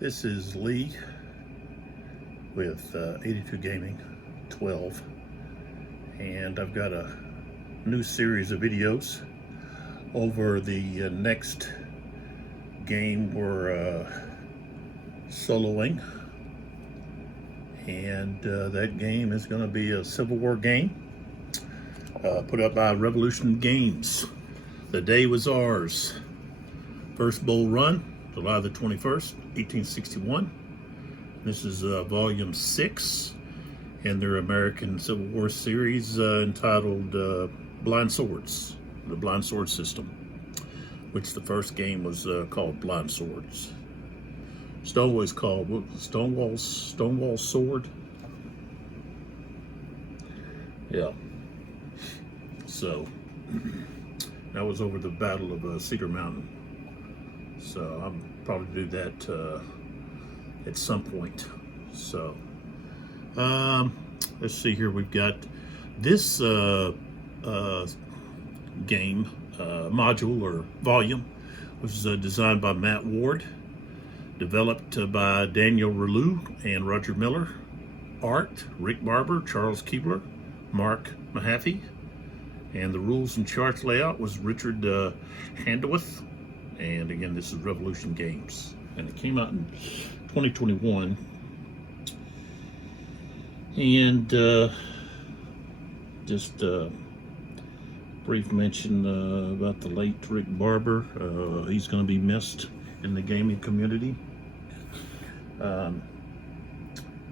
This is Lee with 82 Gaming 12, and I've got a new series of videos. Over the next game we're soloing, and that game is going to be a Civil War game put up by Revolution Games. The Day Was Ours. First Bull Run, July the 21st, 1861. This is volume 6 in their American Civil War series entitled Blind Swords, the Blind Sword System, which the first game was called Blind Swords. Stonewall is called Stonewall Sword. Yeah. So that was over the Battle of Cedar Mountain. So I'll probably do that at some point. So let's see here. We've got this game module or volume, which is designed by Matt Ward, developed by Daniel Rouleau and Roger Miller, art Rick Barber, Charles Keebler, Mark Mahaffey, and the rules and charts layout was Richard Handewith. And again, this is Revolution Games, and it came out in 2021. And just brief mention about the late Rick Barber. He's going to be missed in the gaming community.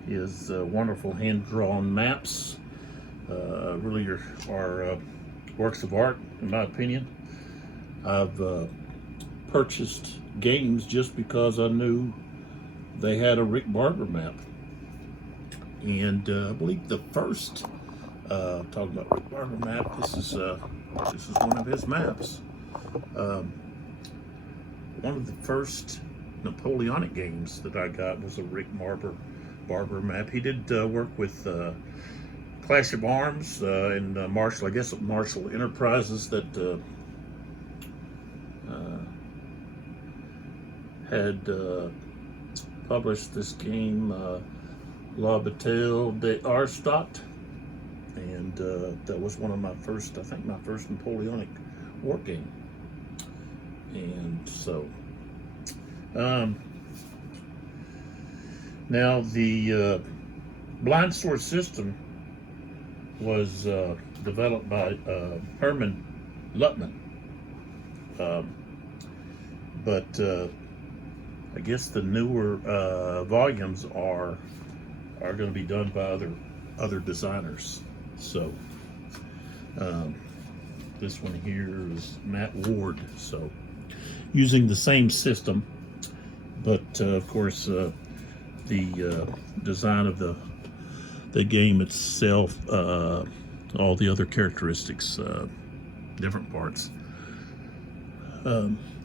His wonderful hand-drawn maps really are works of art, in my opinion. I've purchased games just because I knew they had a Rick Barber map. And I believe the first, talking about Rick Barber map, this is one of his maps. One of the first Napoleonic games that I got was a Rick Barber map. He did work with Clash of Arms and Marshall, I guess Marshall Enterprises, that had published this game, La Bataille d'Arstadt, and that was one of my first, I think my first Napoleonic war game. And so now the Blind Sword System was developed by Herman Luttman, but I guess the newer volumes are going to be done by other designers. So this one here is Matt Ward. So using the same system, but of course the design of the game itself, all the other characteristics, different parts.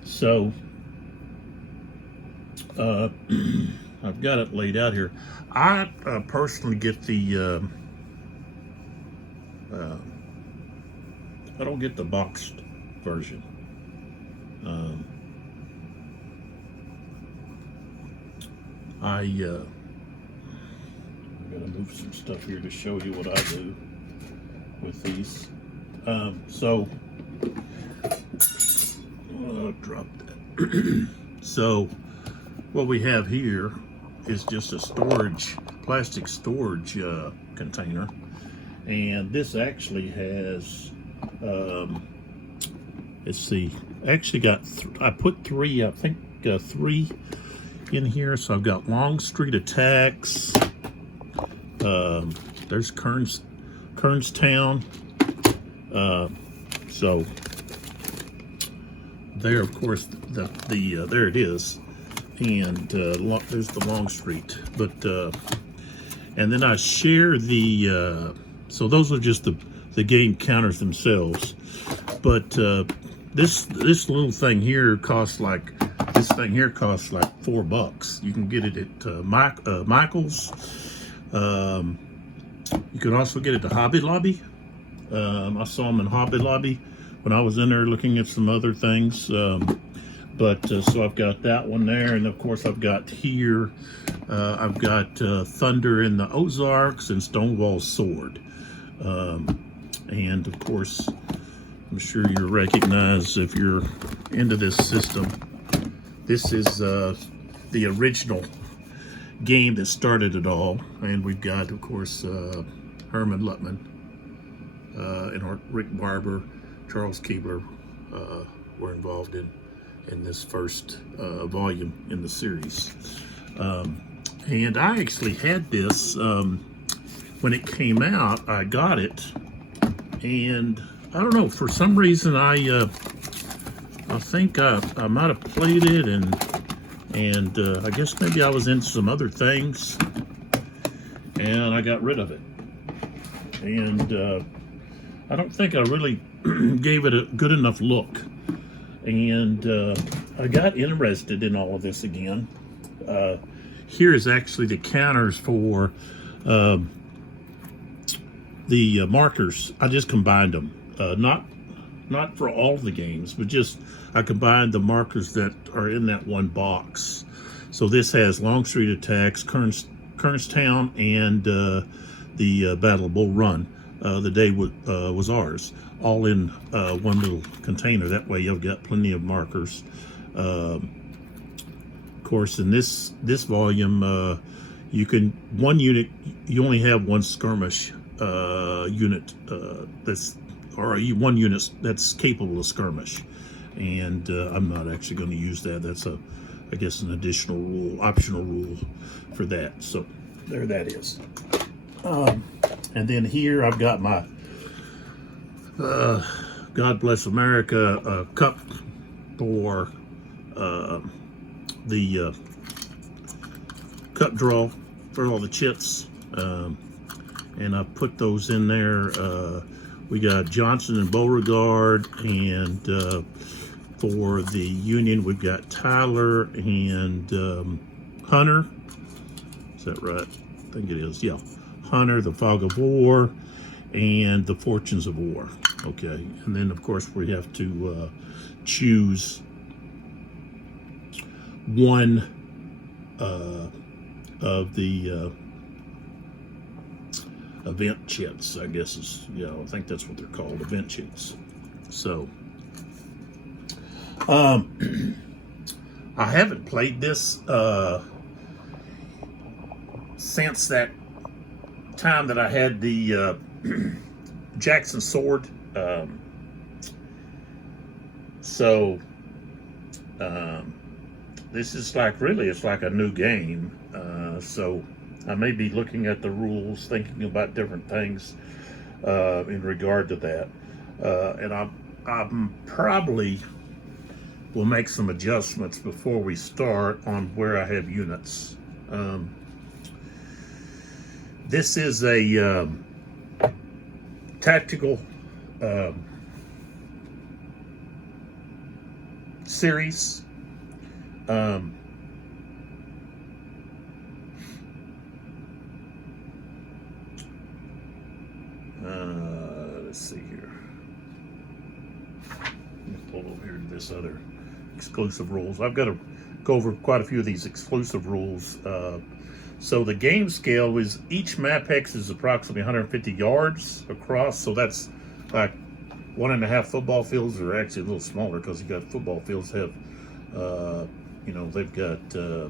So I've got it laid out here. I personally get the I don't get the boxed version. I'm gonna move some stuff here to show you what I do with these. So drop that. So what we have here is just a plastic storage container, and this actually has let's see, actually got I put three, I think 3 in here. So I've got Longstreet Attacks, there's Kernstown, so there, of course, there it is. And there's the Longstreet, but and then I share the so those are just the game counters themselves, but this little thing here costs like $4. You can get it at Michael's. You can also get it at Hobby Lobby. I saw them in Hobby Lobby when I was in there looking at some other things. But so I've got that one there, and of course I've got here, I've got Thunder in the Ozarks and Stonewall Sword. And of course, I'm sure you recognize, if you're into this system, this is the original game that started it all. And we've got, of course, Herman Luttman and Rick Barber, Charles Keebler were involved in this first volume in the series. And I actually had this when it came out. I got it, and I don't know, for some reason I think I might have played it, and I guess maybe I was into some other things, and I got rid of it. And I don't think I really gave it a good enough look. And I got interested in all of this again. Here is actually the counters for the markers. I just combined them, not for all the games, but just I combined the markers that are in that one box. So this has Longstreet Attacks, Kernstown, and the Battle of Bull Run. The Day Was Ours, all in one little container. That way you've got plenty of markers. Of course, in this volume, you can, one unit, you only have one skirmish unit one unit that's capable of skirmish. And I'm not actually going to use that. That's I guess an additional rule, optional rule for that. So there that is. And then here I've got my God Bless America cup for the cup draw for all the chips. And I put those in there. We got Johnson and Beauregard, and for the Union we've got Tyler and Hunter. Is that right? I think it is, yeah. Hunter, the Fog of War, and the Fortunes of War. Okay, and then of course we have to choose one of the event chits, I guess is, I think that's what they're called, event chits. So I haven't played this since that time that I had the Jackson sword. This is like, really, it's like a new game. So I may be looking at the rules, thinking about different things in regard to that. And I'm probably will make some adjustments before we start on where I have units. This is a tactical series. Let's see here. Let me pull over here to this other exclusive rules. I've got to go over quite a few of these exclusive rules. So the game scale is, each map hex is approximately 150 yards across. So that's like 1.5 football fields, or actually a little smaller, because you got football fields have, they've got the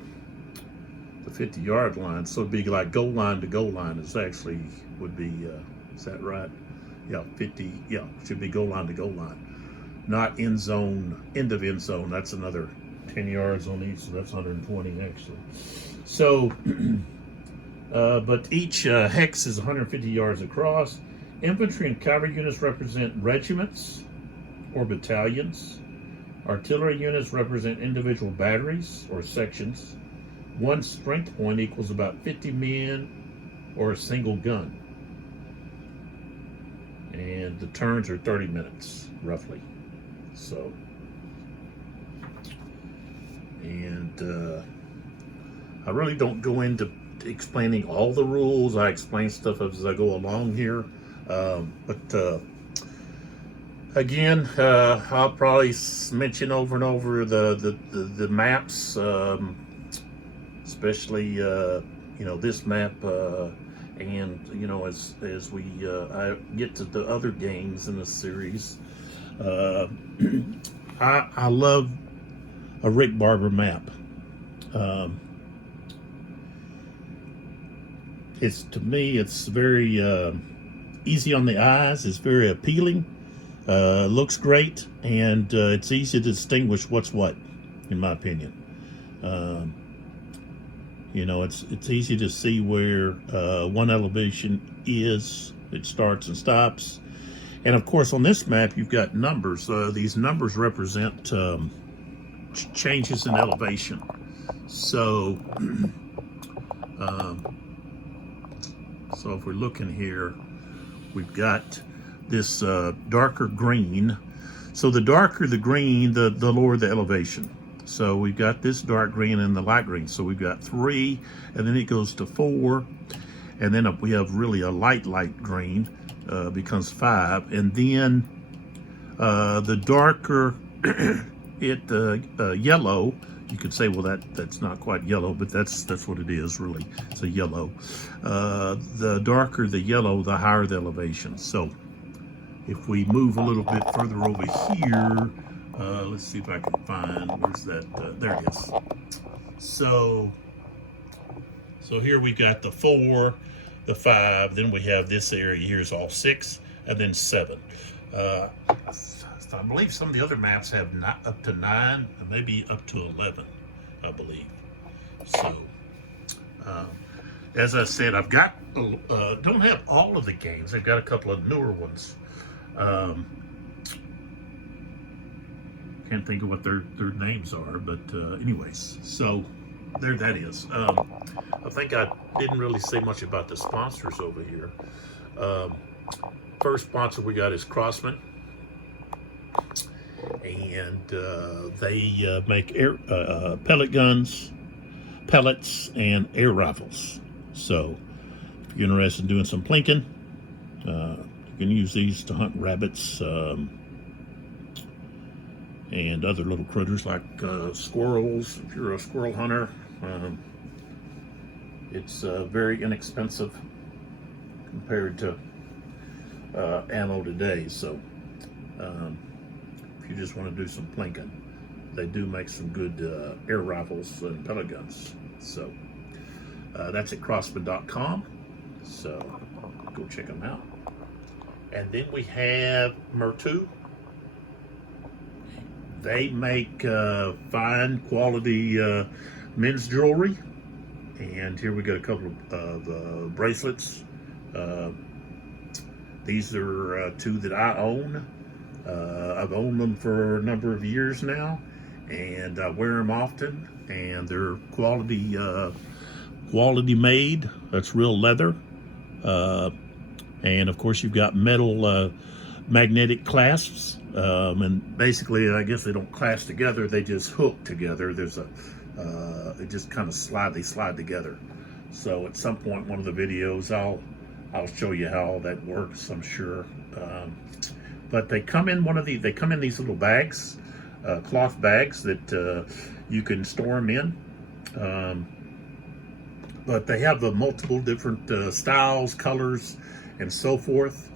50-yard line. So it'd be like goal line to goal line is actually would be, is that right? Yeah, 50, yeah, should be goal line to goal line. Not end zone, end of end zone. That's another 10 yards on each, so that's 120 actually. So, but each hex is 150 yards across. Infantry and cavalry units represent regiments or battalions. Artillery units represent individual batteries or sections. One strength point equals about 50 men or a single gun. And the turns are 30 minutes, roughly. So, and I really don't go into explaining all the rules. I explain stuff as I go along here. But Again, I'll probably mention over and over the maps, especially this map, and as we I get to the other games in the series. I love a Rick Barber map. To me, it's very easy on the eyes. It's very appealing. Looks great, and it's easy to distinguish what's what, in my opinion. It's easy to see where one elevation is. It starts and stops. And of course, on this map, you've got numbers. These numbers represent changes in elevation. So, so if we're looking here, we've got this darker green. So the darker the green, the lower the elevation. So we've got this dark green and the light green. So we've got 3, and then it goes to 4, and then we have really a light green. Becomes 5, and then the darker yellow, you could say, well, that's not quite yellow, but that's what it is really. It's a yellow. The darker the yellow, the higher the elevation. So if we move a little bit further over here, let's see if I can find, where's that? There it is. So here we got the 4, the 5, then we have this area here's all 6, and then 7. I believe some of the other maps have up to 9, and maybe up to 11, I believe. So, as I said, I've got, don't have all of the games. I've got a couple of newer ones. Can't think of what their names are, but anyways, so there that is. I think I didn't really say much about the sponsors over here. First sponsor we got is Crosman, and they make pellet guns, pellets, and air rifles. So if you're interested in doing some plinking, you can use these to hunt rabbits and other little critters like squirrels. If you're a squirrel hunter, it's very inexpensive compared to ammo today. So if you just want to do some plinking, they do make some good air rifles and pellet guns. So that's at Crosman.com. So go check them out. And then we have Mertu. They make fine quality men's jewelry. And here we got a couple of bracelets. These are 2 that I own. I've owned them for a number of years now, and I wear them often. And they're quality made. That's real leather. And of course, you've got metal magnetic clasps. And basically, I guess they don't clasp together; they just hook together. There's it just kind of they slide together. So at some point, one of the videos, I'll show you how all that works, I'm sure. But they come in they come in these little bags, cloth bags that you can store them in. But they have multiple different styles, colors, and so forth.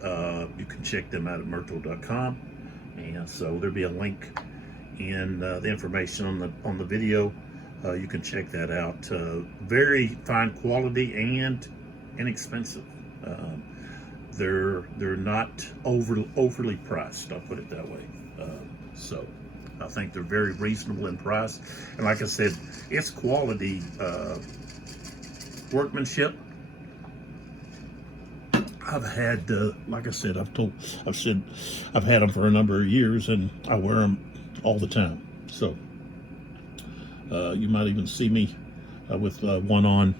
You can check them out at Merto.com. And so there'll be a link in the information on the video. You can check that out. Very fine quality and inexpensive. They're not overly priced. I'll put it that way. So I think they're very reasonable in price. And like I said, it's quality workmanship. I've had, like I said, I've had them for a number of years, and I wear them all the time. So you might even see me with one on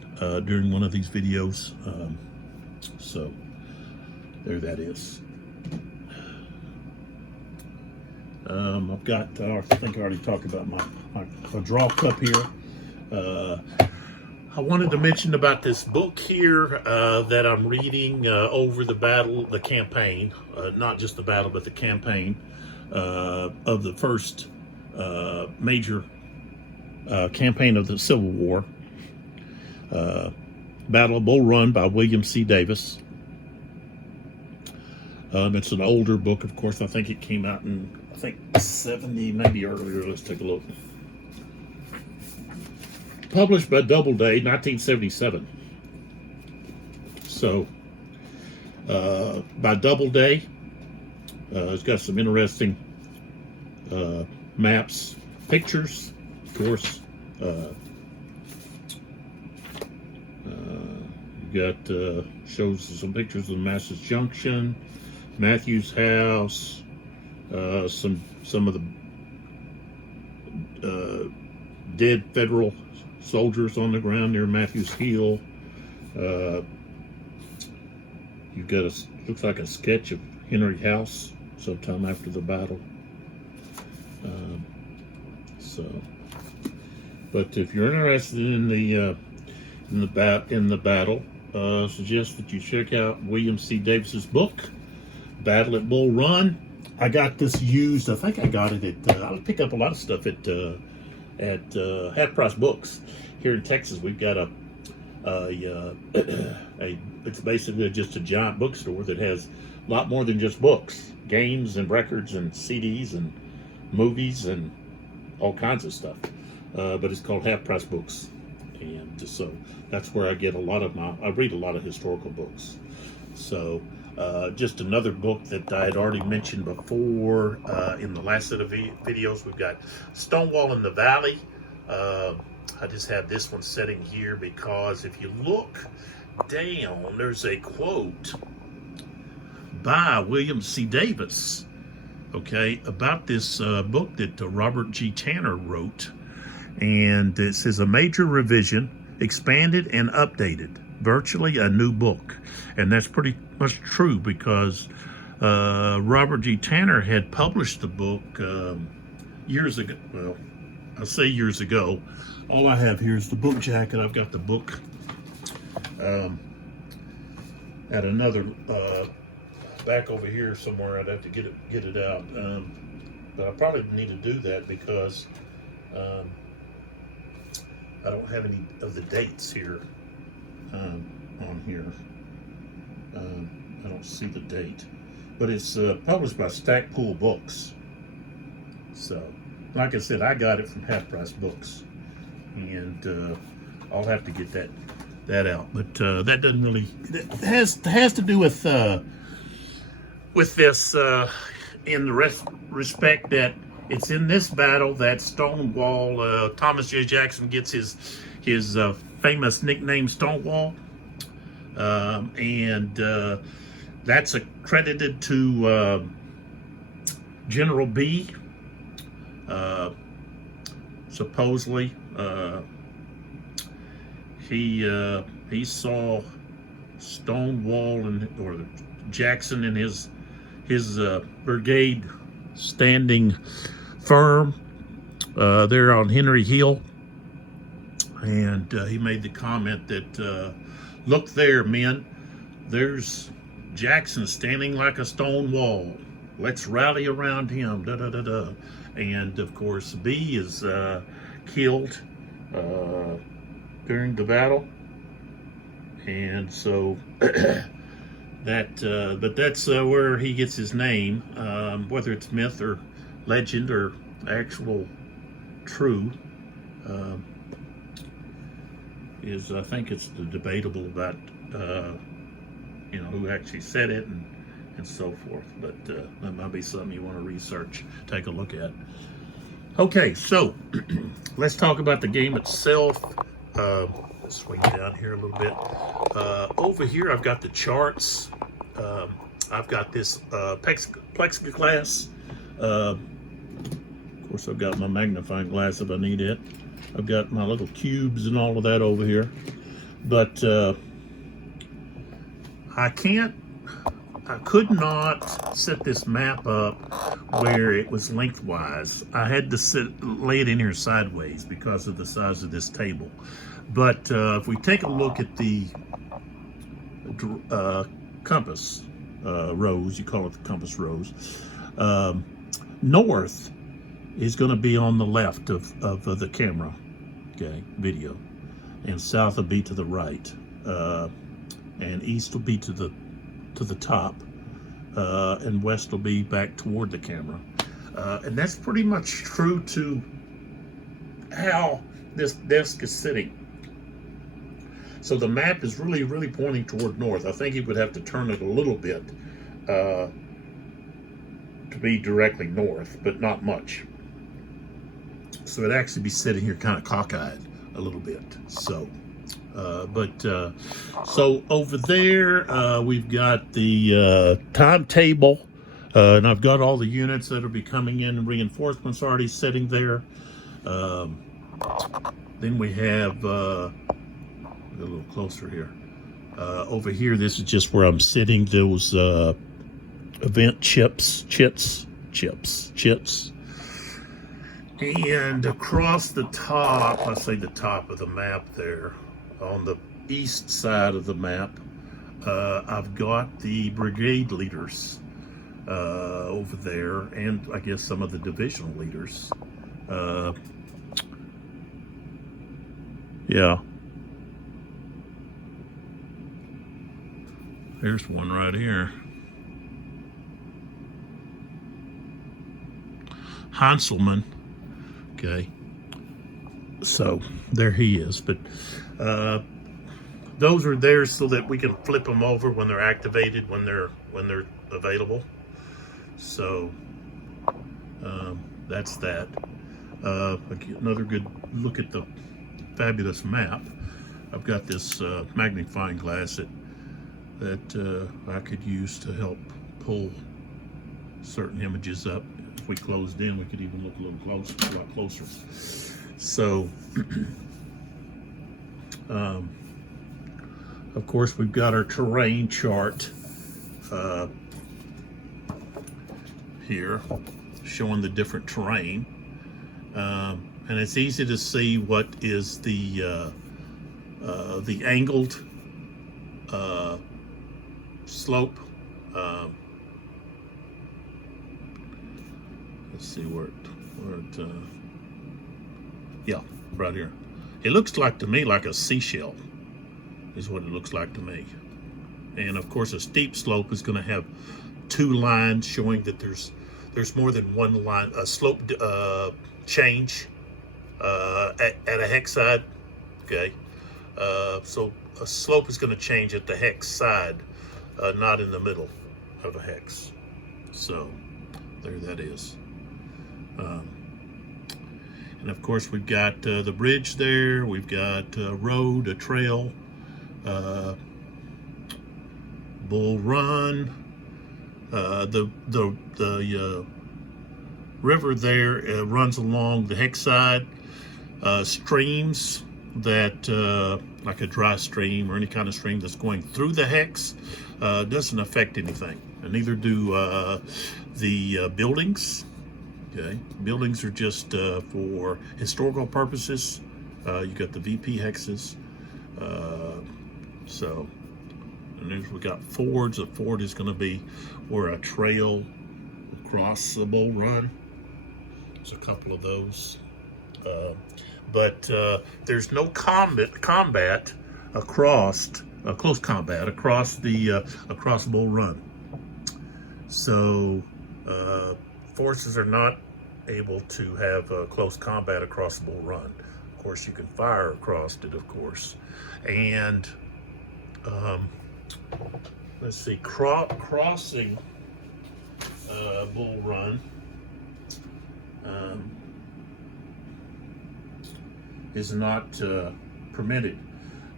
during one of these videos. So there that is. I've got, I think I already talked about my draw cup here. I wanted to mention about this book here that I'm reading over the campaign, not just the battle, but the campaign of the first major campaign of the Civil War, Battle of Bull Run by William C. Davis. It's an older book, of course. I think it came out in, 70, maybe earlier. Let's take a look. Published by Doubleday, 1977. So, by Doubleday, it's got some interesting maps, pictures, of course. You got shows some pictures of Manassas Junction, Matthews House, some of the dead federal soldiers on the ground near Matthews Hill. You've got looks like a sketch of Henry House sometime after the battle. But if you're interested in the battle, I suggest that you check out William C. Davis's book, Battle at Bull Run. I got this used. I think I got it at. I pick up a lot of stuff at Half Price Books here in Texas. We've got it's basically just a giant bookstore that has a lot more than just books, games and records and CDs and movies and all kinds of stuff. But it's called Half Price Books, and so that's where I get I read a lot of historical books. So just another book that I had already mentioned before in the last set of videos. We've got Stonewall in the Valley. I just have this one sitting here because if you look down, there's a quote by William C. Davis, okay, about this book that Robert G. Tanner wrote. And it says, a major revision, expanded and updated, virtually a new book. And that's pretty much true because Robert G. Tanner had published the book years ago. Well, I say years ago. All I have here is the book jacket. I've got the book at another back over here somewhere. I'd have to get it out. But I probably need to do that because I don't have any of the dates here on here. I don't see the date, but it's published by Stackpool Books. So, like I said, I got it from Half Price Books, and I'll have to get that out. But that doesn't really. It has to do with this in the respect that it's in this battle that Stonewall, Thomas J. Jackson gets his famous nickname Stonewall, and that's accredited to General B. Supposedly, he saw Stonewall or Jackson and his brigade standing firm there on Henry Hill, and he made the comment that look there, men, there's Jackson standing like a stone wall, let's rally around him, da da da da. And of course B is killed during the battle, and so but that's where he gets his name. Whether it's myth or legend or actual true, is I think it's debatable about who actually said it and so forth. But that might be something you want to research, take a look at. Okay, so let's talk about the game itself. Let's swing down here a little bit. Over here, I've got the charts. I've got this plexiglass. Of course, I've got my magnifying glass if I need it. I've got my little cubes and all of that over here. But I can't I could not set this map up where it was lengthwise. I had to lay it in here sideways because of the size of this table. But if we take a look at the compass rose, you call it the compass rose, north is going to be on the left of the camera, okay, video, and south will be to the right, and east will be to the top, and west will be back toward the camera, and that's pretty much true to how this desk is sitting. So the map is really pointing toward north. I think he would have to turn it a little bit to be directly north, but not much. So it'd actually be sitting here kind of cockeyed a little bit. So, so over there, we've got the timetable, and I've got all the units that'll be coming in, and reinforcements already sitting there. Then we have, a little closer here. Over here, this is just where I'm sitting. Those event chits. And across the top, I say the top of the map there, on the east side of the map, I've got the brigade leaders over there, and I guess some of the divisional leaders. Yeah. There's one right here. Hanselman. Okay. So there he is. But those are there so that we can flip them over when they're activated, when they're available. So that's that. Another good look at the fabulous map. I've got this magnifying glass that I could use to help pull certain images up. If we closed in, we could even look a lot closer. So, of course, we've got our terrain chart here, showing the different terrain, and it's easy to see what is the angled slope. Let's see where it yeah, right here. It looks like to me like a seashell is what it looks like to me. And of course, a steep slope is going to have two lines showing that there's more than one line, a slope change at a hex side. Okay, so a slope is going to change at the hex side, not in the middle of a hex. So there that is. And of course, we've got the bridge there. We've got a road, a trail, Bull Run. The river there runs along the hex side. Streams that, like a dry stream or any kind of stream that's going through the hex, doesn't affect anything, and neither do the buildings. Okay, buildings are just for historical purposes. You got the VP hexes. So, and then we got fords. A ford is going to be where a trail across the Bull Run. There's a couple of those. But there's no combat across close combat across the across Bull Run. So forces are not able to have close combat across the Bull Run. Of course, you can fire across it, of course, and let's see, crossing Bull Run. Is not permitted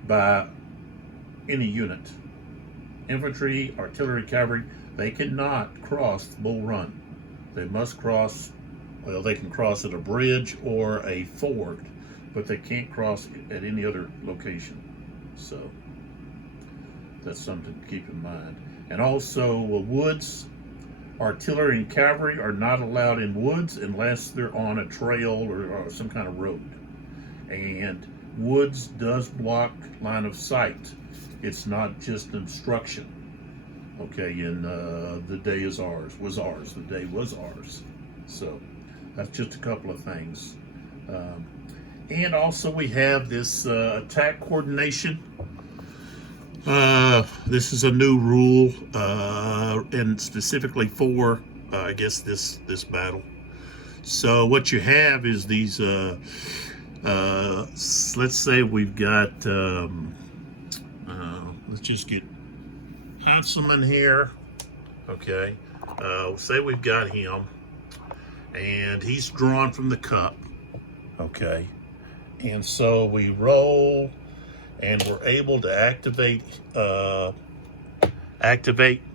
by any unit. Infantry, artillery, cavalry, they cannot cross Bull Run. They must cross, well, they can cross at a bridge or a ford, but they can't cross at any other location. So that's something to keep in mind. And also woods, artillery and cavalry are not allowed in woods unless they're on a trail or some kind of road. And woods does block line of sight. It's not just obstruction. Okay, and the day is ours, was ours. The day was ours. So that's just a couple of things. And also we have this attack coordination. This is a new rule, and specifically for, I guess, this battle. So what you have is these, let's say we've got, let's just get Hanselman here, okay? Say we've got him, and he's drawn from the cup, okay? And so we roll, and we're able to activate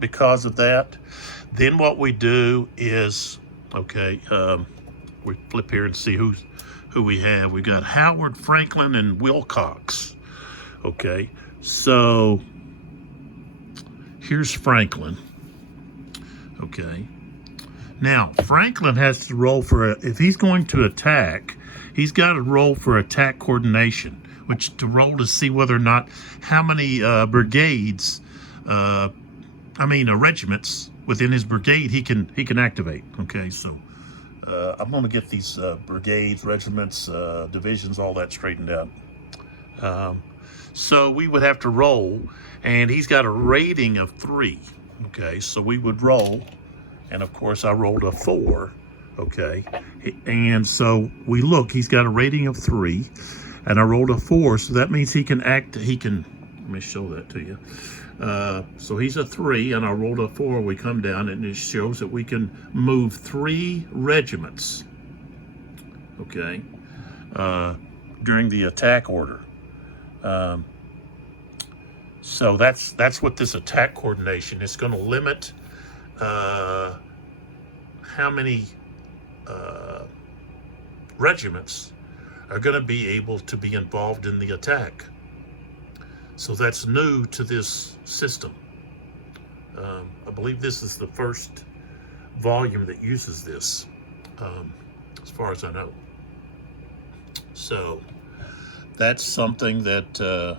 because of that. Then what we do is, okay, we flip here and see who we have. We got Howard, Franklin, and Wilcox. Okay, so here's Franklin. Okay, now Franklin has to roll for if he's going to attack, he's got to roll for attack coordination, which to roll to see whether or not how many brigades, regiments within his brigade he can activate. Okay, so I'm going to get these brigades, regiments, divisions, all that straightened out. So we would have to roll, and he's got a rating of 3. Okay, so we would roll, and of course I rolled a 4. Okay, and so we look, he's got a rating of 3, and I rolled a 4, so that means he can let me show that to you. So he's a 3, and I rolled a 4. We come down, and it shows that we can move 3 regiments, okay, during the attack order. So that's what this attack coordination is going to limit how many regiments are going to be able to be involved in the attack. So that's new to this system. I believe this is the first volume that uses this, as far as I know. So that's something that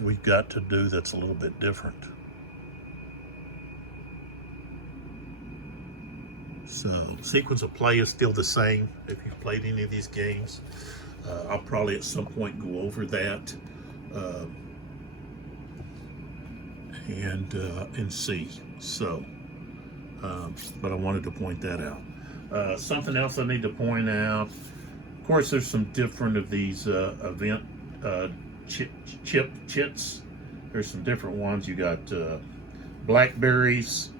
we've got to do that's a little bit different. So sequence of play is still the same if you've played any of these games. I'll probably at some point go over that and see. So, but I wanted to point that out. Something else I need to point out. Of course, there's some different of these event chits. There's some different ones. You got blackberries.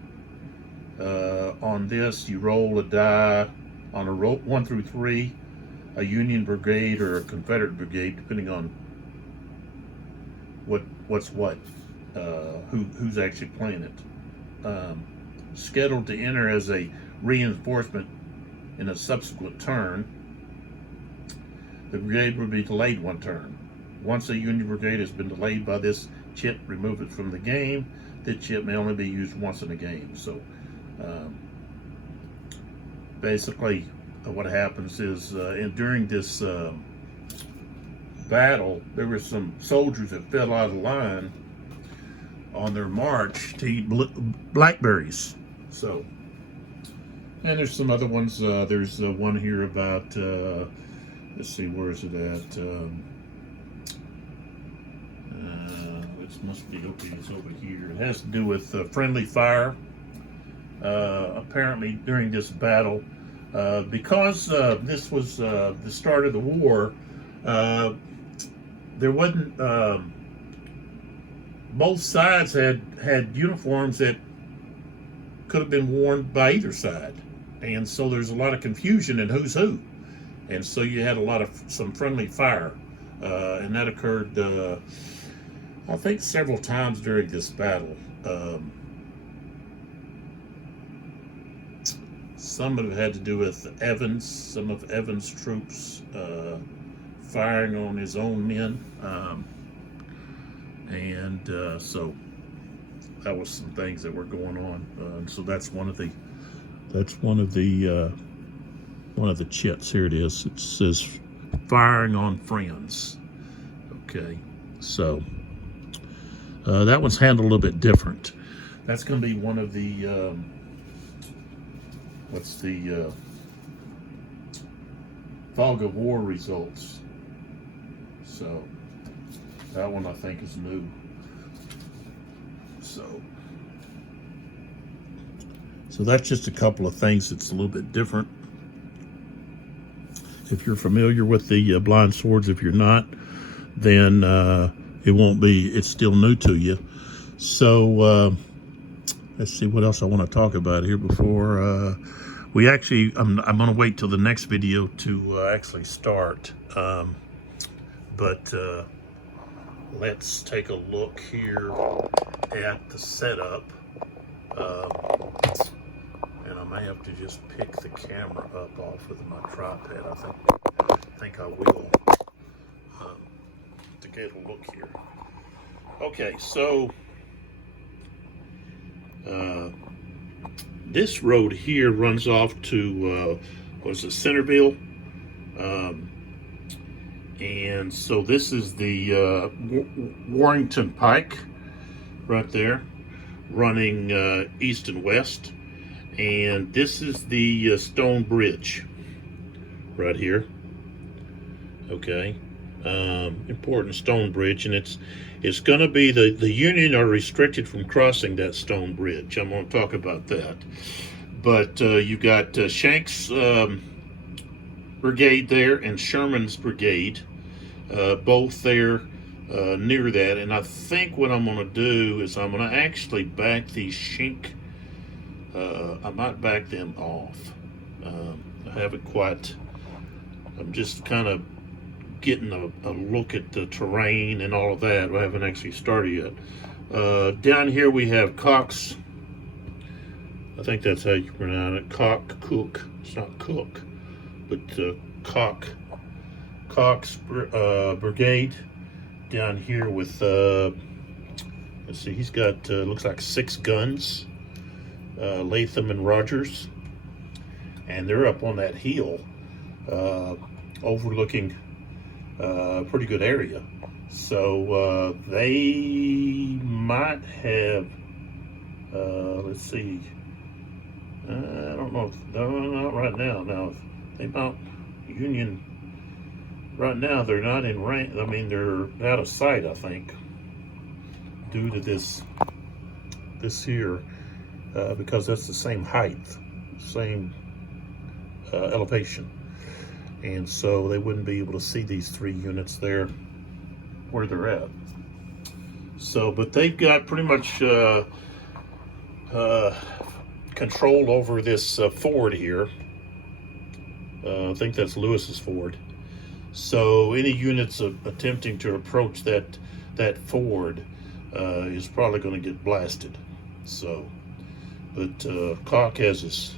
On this, you roll a die on a roll 1 through 3. A Union brigade or a Confederate brigade, depending on who's actually playing it. Scheduled to enter as a reinforcement in a subsequent turn. The brigade will be delayed 1 turn. Once a Union brigade has been delayed by this chit, remove it from the game. This chit may only be used once in a game. So basically, what happens is during this battle, there were some soldiers that fell out of line on their march to eat blackberries. So, and there's some other ones. There's one here about, let's see, where is it at? It must be over here. It has to do with friendly fire. Apparently, during this battle, because this was the start of the war, there wasn't. Both sides had uniforms that could have been worn by either side, and so there's a lot of confusion in who's who, and so you had some friendly fire, and that occurred, I think, several times during this battle. Some of it had to do with Evans, some of Evans' troops firing on his own men. So that was some things that were going on. So that's one of the chits. Here it is. It says firing on friends. Okay, so that one's handled a little bit different. That's going to be one of the fog of war results. So that one I think is new. So that's just a couple of things that's a little bit different. If you're familiar with the blind swords, if you're not, then it won't be. It's still new to you. So let's see what else I want to talk about here before we actually. I'm going to wait till the next video to actually start. But let's take a look here at the setup. And I may have to just pick the camera up off with my tripod. I think I will to get a look here. Okay, so this road here runs off to what's it, Centerville, and so this is the Warrington Pike right there, running east and west. And this is the Stone Bridge right here. Okay, important stone bridge, and it's going to be the Union are restricted from crossing that stone bridge. I'm going to talk about that. But you got Shanks Brigade there and Sherman's Brigade, both there near that. And I think what I'm going to do is I'm going to actually back these Schenck. I might back them off. I haven't quite. I'm just kind of getting a look at the terrain and all of that. I haven't actually started yet. Down here we have Cox. I think that's how you pronounce it. Cook. It's not Cook, but Cox Brigade down here with. Let's see. He's got looks like 6 guns. Latham and Rogers, and they're up on that hill overlooking a pretty good area. So they might have, let's see, I don't know, no, not right now. Now, they might, Union, right now they're not in range, I mean, they're out of sight, I think, due to this here. Because that's the same height, same elevation, and so they wouldn't be able to see these 3 units there where they're at. So, but they've got pretty much control over this ford here. I think that's Lewis's ford. So any units attempting to approach that ford is probably going to get blasted. So. But Cock has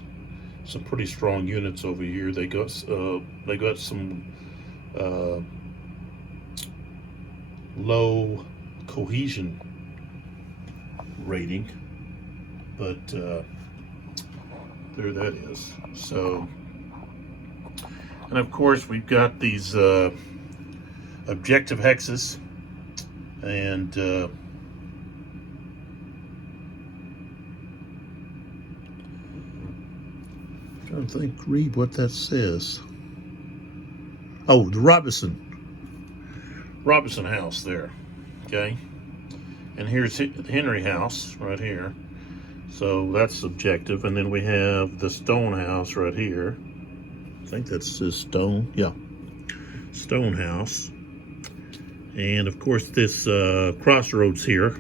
some pretty strong units over here. They got some low cohesion rating, but there that is. So, and of course we've got these objective hexes, and I'm trying to read what that says. Oh, the Robinson house there. Okay, and here's Henry house right here. So that's objective, and then we have the Stone house right here. I think that's his Stone. Yeah, Stone house. And of course this Crossroads here.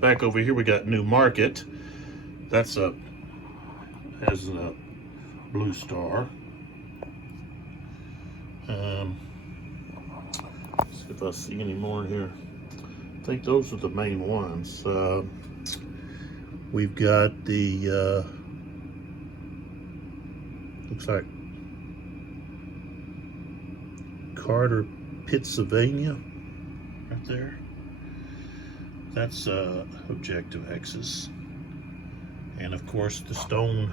Back over here we got New Market. That's has a blue star. Let's see if I see any more here. I think those are the main ones. We've got the looks like Carter, Pennsylvania, right there. that's objective X's. And of course the stone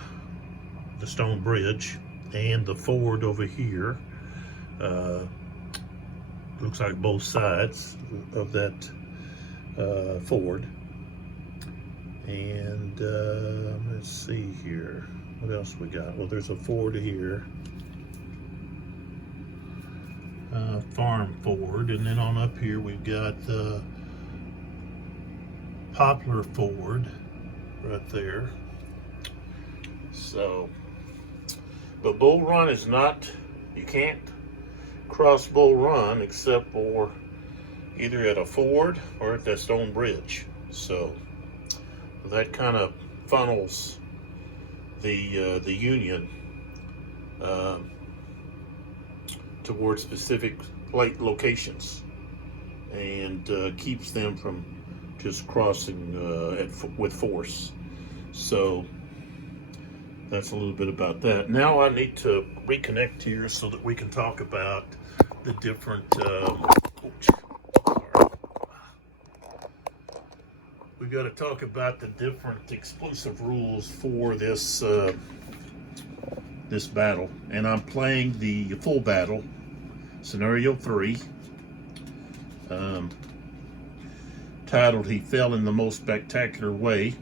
bridge and the ford over here. Looks like both sides of that ford. And let's see here. What else we got? Well, there's a ford here. Farm ford. And then on up here we've got Poplar Ford right there. So, but Bull Run is not, you can't cross Bull Run except for either at a ford or at that stone bridge. So that kind of funnels the Union towards specific locations, and keeps them from just crossing with force. So that's a little bit about that. Now I need to reconnect here so that we can talk about the different we've got to talk about the different exclusive rules for this this battle. And I'm playing the full battle, scenario 3, titled "He Fell in the Most Spectacular Way."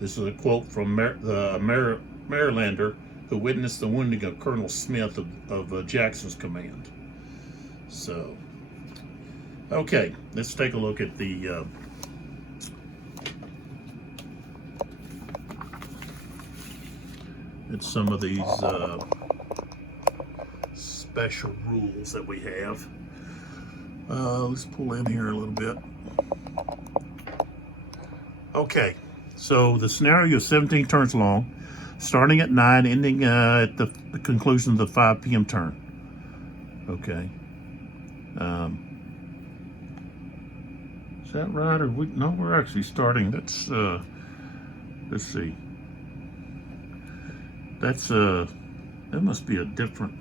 This is a quote from the Marylander who witnessed the wounding of Colonel Smith of Jackson's command. So, okay, let's take a look at the at some of these special rules that we have. Let's pull in here a little bit. Okay, so the scenario is 17 turns long, starting at 9, ending at the conclusion of the 5 p.m. turn. Okay. Is that right? Or no, we're actually starting. That's let's see. That's that must be a different.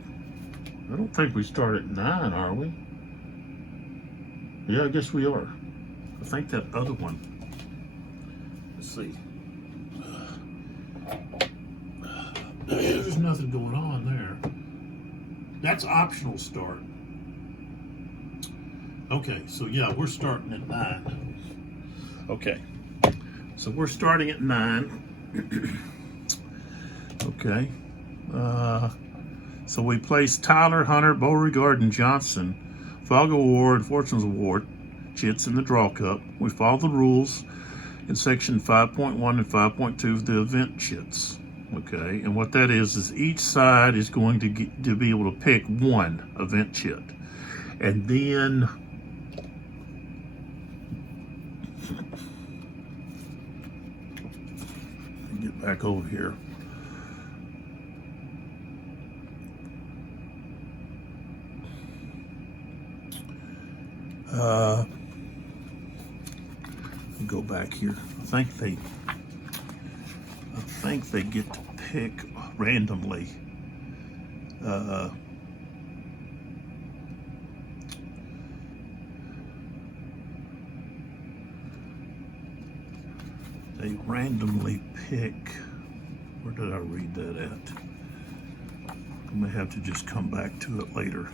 I don't think we start at 9, are we? Yeah, I guess we are. I think that other one. Let's see. There's nothing going on there. That's optional start. Okay, so yeah, we're starting at 9. Okay, so we're starting at 9. Okay. So we place Tyler, Hunter, Beauregard, and Johnson, Fog Award, Fortunes Award, chits in the draw cup. We follow the rules in section 5.1 and 5.2 of the event chits. Okay, and what that is each side is going to be able to pick one event chit, and then get back over here. Go back here. I think they get to pick randomly. They randomly pick. Where did I read that at? I may have to just come back to it later.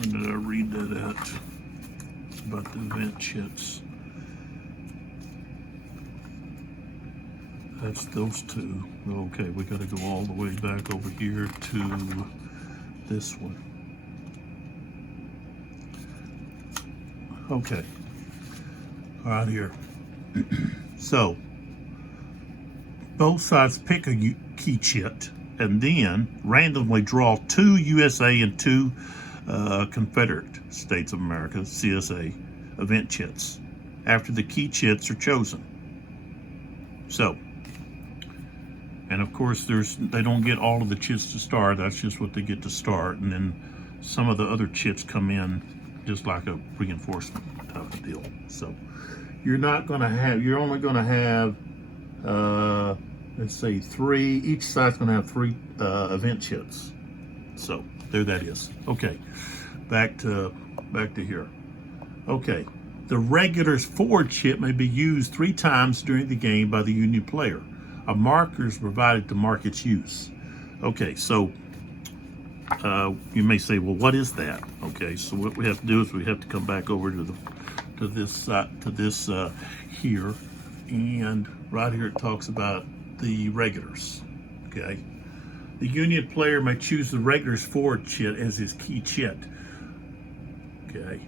When did I read that at? About the event chits. That's those two. Okay, we got to go all the way back over here to this one. Okay. All right, here. So, both sides pick a key chit and then randomly draw 2 USA and 2 Confederate States of America, CSA, event chits after the key chits are chosen. So, And of course, they don't get all of the chits to start. That's just what they get to start. And then some of the other chits come in just like a reinforcement type of deal. So you're only going to have, let's say 3, each side's going to have 3 event chits. So there that is. Okay, back to here. Okay, the regulars forward chit may be used 3 times during the game by the Union player. A marker is provided to mark its use. Okay, so you may say, well, what is that? Okay, so what we have to do is we have to come back over to this here, and right here it talks about the regulars. Okay, the Union player may choose the regulars forward chit as his key chit. Okay,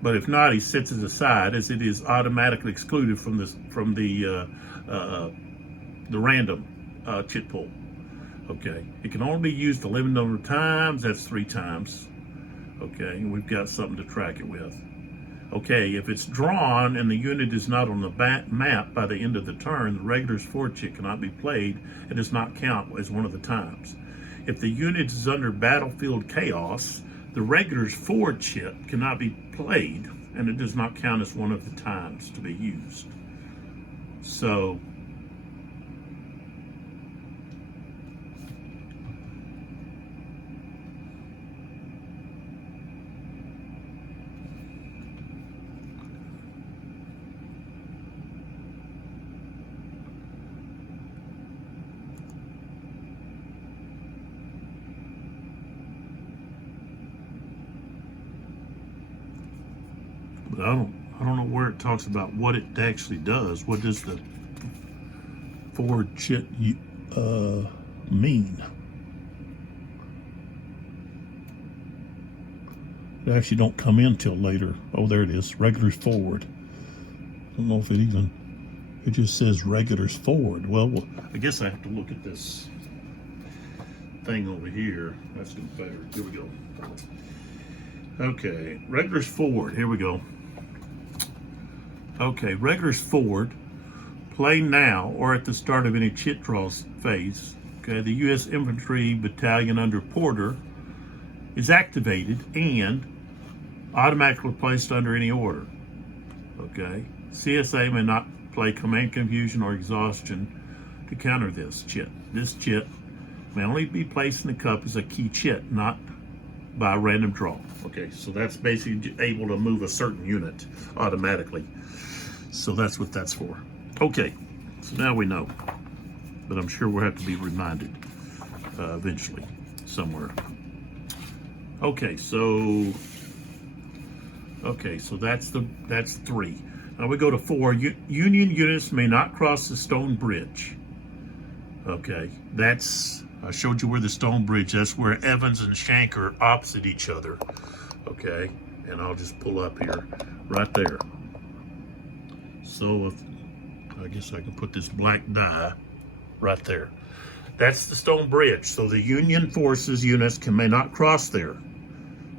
but if not, he sets it aside as it is automatically excluded from the random chit pool. Okay, it can only be used a limited number of times. That's 3 times. Okay, and we've got something to track it with. Okay, if it's drawn and the unit is not on the map by the end of the turn, the regular's forward chit cannot be played and does not count as one of the times. If the unit is under battlefield chaos, the regular's forward chit cannot be played and it does not count as one of the times to be used. So but I don't know where it talks about what it actually does. What does the forward chit mean? It actually don't come in till later. Oh, there it is. Regulars forward. I don't know if it just says regulars forward. Well, I guess I have to look at this thing over here. That's better. Here we go. Okay, regulars forward. Here we go. Okay, regulars forward. Play now or at the start of any chit draw phase. Okay, the U.S. Infantry Battalion under Porter is activated and automatically placed under any order. Okay, CSA may not play Command Confusion or Exhaustion to counter this chit. This chit may only be placed in the cup as a key chit, not by a random draw. Okay, so that's basically able to move a certain unit automatically. So that's what that's for. Okay, so now we know, but I'm sure we'll have to be reminded eventually somewhere. Okay, so that's 3. Now we go to 4. Union units may not cross the stone bridge. Okay, I showed you where the stone bridge. That's where Evans and Shank are opposite each other. Okay, and I'll just pull up here, right there. So I guess I can put this black die right there. That's the stone bridge. So the Union forces units may not cross there.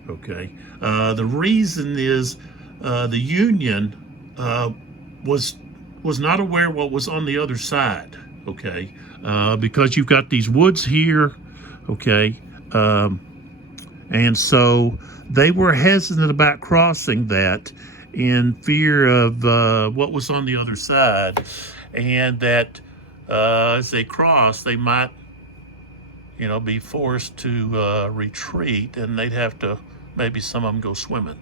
Okay. The reason is the Union was not aware what was on the other side. Okay. Because you've got these woods here. Okay. And so they were hesitant about crossing that in fear of what was on the other side, and that as they cross, they might, be forced to retreat, and they'd have to, maybe some of them go swimming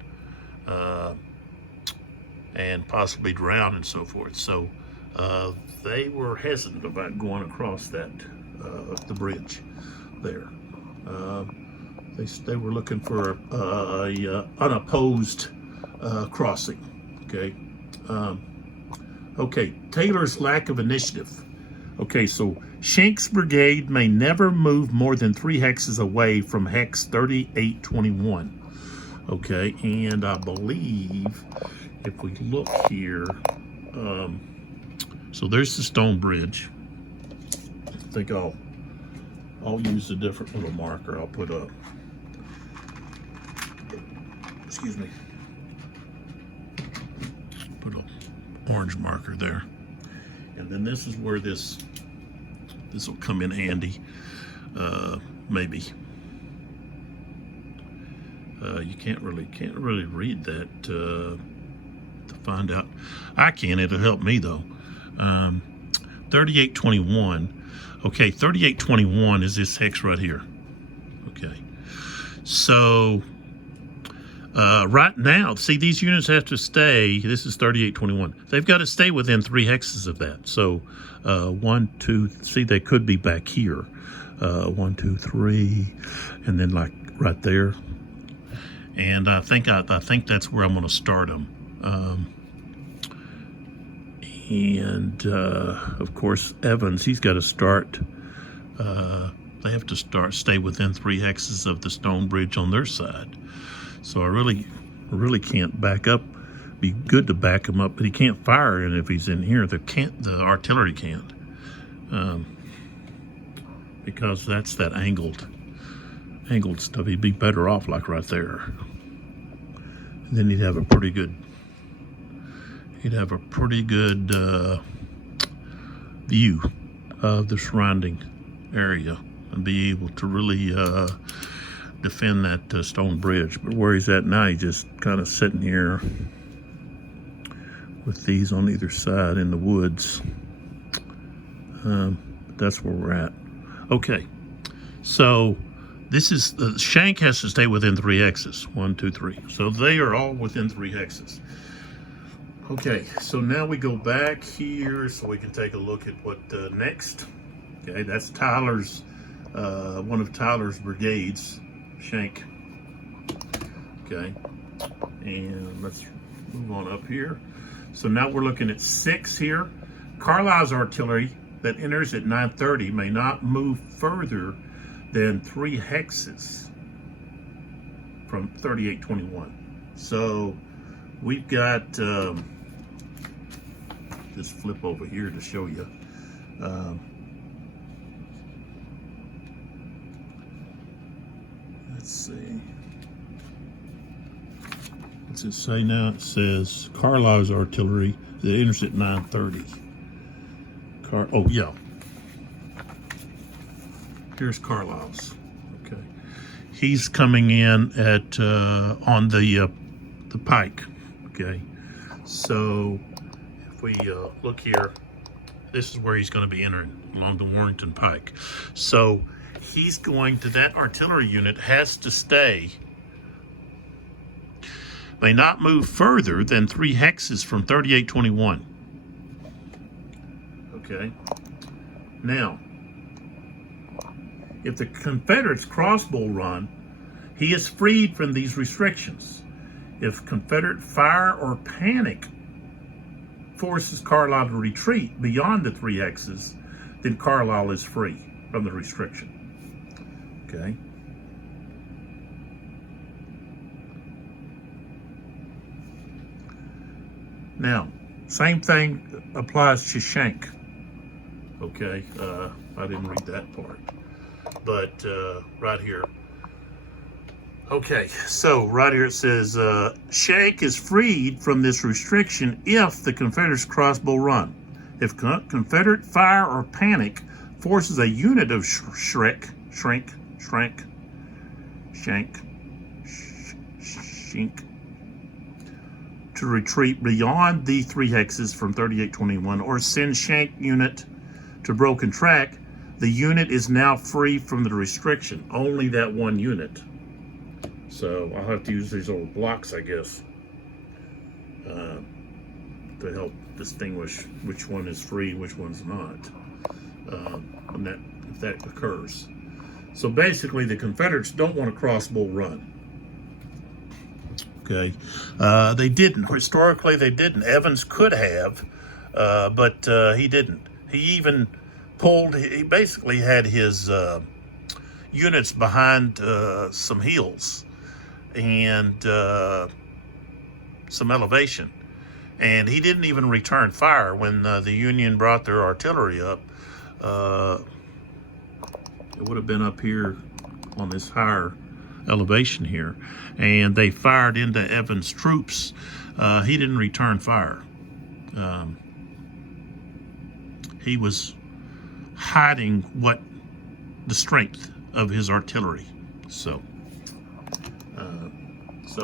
and possibly drown and so forth. So they were hesitant about going across that the bridge there. They were looking for a unopposed crossing. Okay. Okay. Taylor's lack of initiative. Okay, so Shank's brigade may never move more than 3 hexes away from hex 3821. Okay, and I believe if we look here, so there's the stone bridge. I think I'll use a different little marker. I'll put a, excuse me, put an orange marker there. And then this is where this This will come in handy, maybe. You can't really read that to find out. I can. It'll help me though. 3821. Okay, 3821 is this hex right here. Okay, so right now, see, these units have to stay. This is 3821. They've got to stay within 3 hexes of that. So 1, 2. See, they could be back here. 1, 2, 3, and then like right there. And I think that's where I'm going to start them. And of course, Evans, he's got to start. They have to stay within 3 hexes of the stone bridge on their side. So I really can't back up. Be good to back him up, but he can't fire. And if he's in here, the artillery can't, because that's that angled stuff. He'd be better off like right there. And then he'd have a pretty good view of the surrounding area and be able to really defend that stone bridge. But where he's at now, he's just kind of sitting here with these on either side in the woods. That's where we're at. Okay, so this is Shank has to stay within 3 hexes. 1, 2, 3. So they are all within 3 hexes. Okay, so now we go back here so we can take a look at what next. Okay, that's Tyler's, one of Tyler's brigades, Shank. Okay, and let's move on up here. So now we're looking at 6 here. Carlisle's artillery that enters at 9:30 may not move further than 3 hexes from 3821. So we've got, just flip over here to show you. Let's see. What's it say now? It says Carlisle's artillery that enters at 9:30. Oh yeah. Here's Carlisle's. Okay. He's coming in at on the pike. Okay. So if we look here, this is where he's going to be entering, along the Warrington Pike. So he's going to, that artillery unit has to stay, may not move further than 3 hexes from 3821. Okay. Now, if the Confederates crossbow run, he is freed from these restrictions. If Confederate fire or panic forces Carlisle to retreat beyond the 3 hexes, then Carlisle is free from the restriction. Okay. Now, same thing applies to Shank. Okay, I didn't read that part, but right here. Okay, so right here it says, Shank is freed from this restriction if the Confederates crossbow run. If Confederate fire or panic forces a unit of Shank to retreat beyond the 3 hexes from 3821, or send Shank unit to Broken Track, the unit is now free from the restriction. Only that one unit. So I'll have to use these little blocks, I guess, to help distinguish which one is free, which one's not, and if that occurs. So basically, the Confederates don't want a crossbow run. Okay, they didn't. Historically, they didn't. Evans could have, but he didn't. He even he basically had his units behind some hills and some elevation, and he didn't even return fire when the Union brought their artillery up. It would have been up here on this higher elevation here, and they fired into Evans' troops. He didn't return fire. He was hiding what the strength of his artillery. So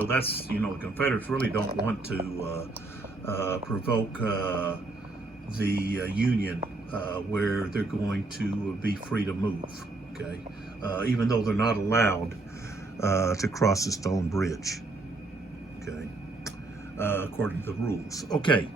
that's, the Confederates really don't want to provoke the Union where they're going to be free to move, okay? Even though they're not allowed to cross the stone bridge, okay? According to the rules. Okay,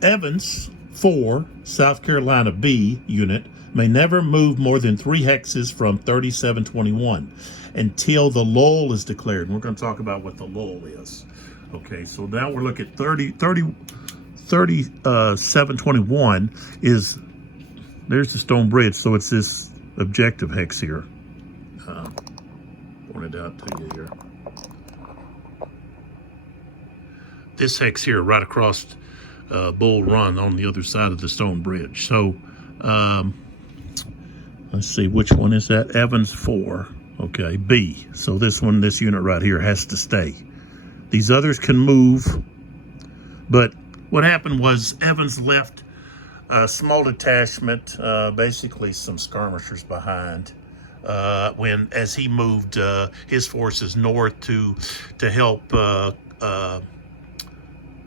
Evans 4, South Carolina B unit may never move more than 3 hexes from 3721 until the lull is declared. And we're going to talk about what the lull is. Okay, so now we're looking at 3721 is, there's the stone bridge, so it's this objective hex here. Pointed out to you here. This hex here, right across Bull Run on the other side of the stone bridge. So, let's see, which one is that? Evans 4. Okay, B. So this unit right here has to stay. These others can move, but what happened was Evans left a small detachment, basically some skirmishers behind, as he moved his forces north to help.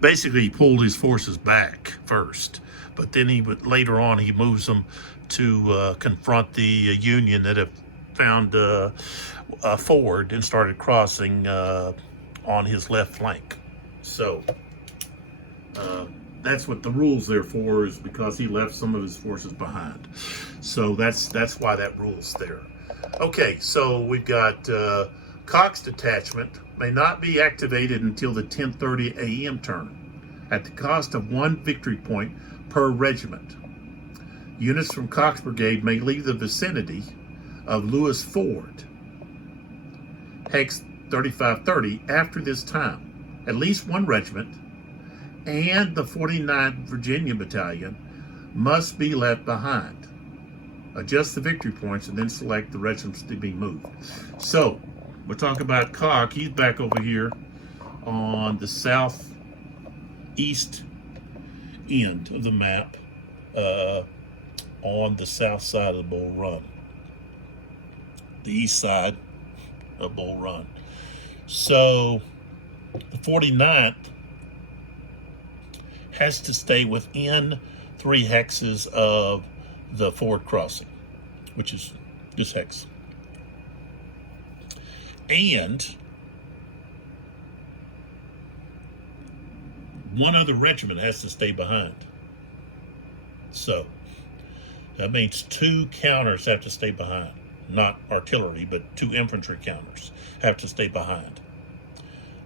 Basically, he pulled his forces back first, but then later on he moves them to confront the Union that have found a ford and started crossing on his left flank. So that's what the rule's there for, is because he left some of his forces behind. So that's why that rule's there. Okay, so we've got Cox detachment may not be activated until the 10:30 a.m. turn, at the cost of 1 victory point per regiment. Units from Cox Brigade may leave the vicinity of Lewis Ford, hex 3530, after this time. At least 1 regiment and the 49th Virginia Battalion must be left behind. Adjust the victory points and then select the regiments to be moved. So, we're talking about Cox. He's back over here on the southeast end of the map, on the south side of Bull Run. The east side of Bull Run. So the 49th has to stay within 3 hexes of the ford crossing, which is this hex. And 1 other regiment has to stay behind. So that means 2 counters have to stay behind. Not artillery, but 2 infantry counters have to stay behind.